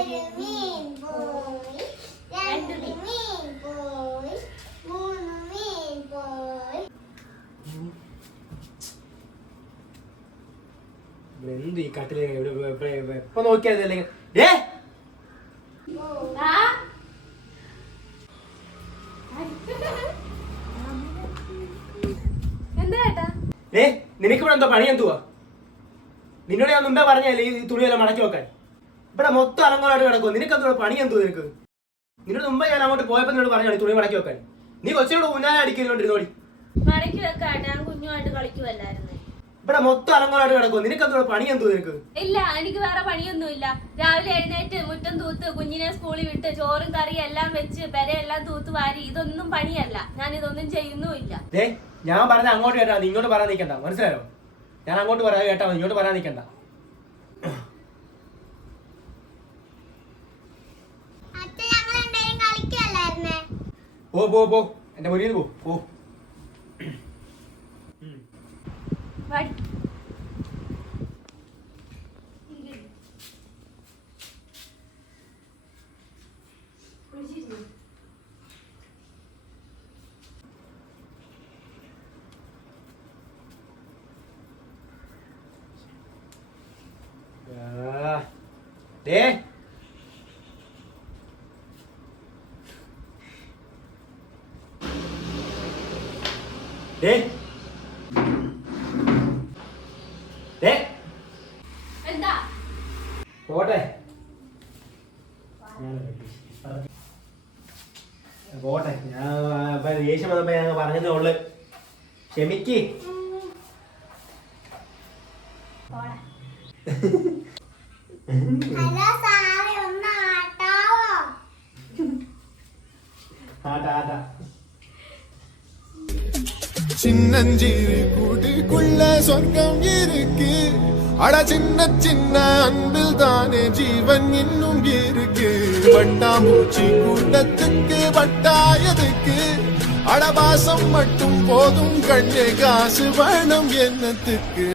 ഒരു മീൻ പോയി രണ്ട് മീൻ പോയി മൂന്ന് മീൻ പോയി. എന്ത് ഈ കട്ടിൽ ഇപ്പൊ നോക്കിയാൽ അല്ലെങ്കിൽ ഡേ നിനക്ക് ഇവിടെ എന്തോ പണി എന്തുവാ? നിന്നോട് ഞാൻ മുമ്പേ പറഞ്ഞല്ലേ ഈ തുണിയെല്ലാം മടക്കി വെക്കാൻ? ഇവിടെ മൊത്തം അലങ്കോലായിട്ട് കിടക്കും നിനക്ക് എന്തോ പണി എന്തോ നിനക്ക്? നിന്നോട് മുമ്പേ ഞാൻ അങ്ങോട്ട് പോയപ്പോ നിന്നോട് പറഞ്ഞു തുണി മടക്കി വെക്കാൻ. നീ കൊച്ചിനോട് ഊഞ്ഞാലെ അടിക്കുന്നുണ്ടിരുന്നോടി മടക്കി ഞാൻ കുഞ്ഞുമായിട്ട് കളിക്കുമല്ലായിരുന്നു ഇവിടെ മൊത്തം അലങ്കോലായിട്ട് കിടക്കും നിനക്ക് എന്തോ പണി എന്തോ നിനക്ക്? ഇല്ല എനിക്ക് വേറെ പണിയൊന്നുമില്ല. രാവിലെ എഴുന്നേറ്റ് മുറ്റം തൂത്ത് കുഞ്ഞിനെ സ്കൂളിൽ വിട്ട് ചോറും കറി എല്ലാം വെച്ച് പെരയെല്ലാം തൂത്ത് വാരി ഇതൊന്നും പണിയല്ല. ഞാൻ ഇതൊന്നും ചെയ്യുന്നുമില്ല. ഞാൻ പറഞ്ഞ അങ്ങോട്ട് കേട്ടാ. ഇങ്ങോട്ട് പറയാൻ നിൽക്കണ്ട മനസ്സിലായോ? ഞാൻ അങ്ങോട്ട് പറയാ കേട്ടാ ഇങ്ങോട്ട് പറയാൻ നിൽക്കണ്ട പോ പോ പോ എന്റെ മുന്നിൽ പോ പോ വാടി. ആ. ദേ എന്താ? പോട്ടെ. പോട്ടെ. ഞാൻ ദേഷ്യം വന്നപ്പോ ഞാൻ പറഞ്ഞതേ ഉള്ളു. ക്ഷമിക്ക്. ആട്ടാ ആട്ടാ. சின்னஞ்சிறு கூட்டுக்குள்ள சொர்க்கம் இருக்கு. அட சின்ன சின்ன அன்பில் தானே ஜீவன் இன்னும் இருக்கு. வட்டாம்பூச்சி கூட்டத்துக்கு வட்டாயதுக்கு அடபாசம் மட்டும் போதும் கண்ணே காசு வேணும் என்னத்துக்கு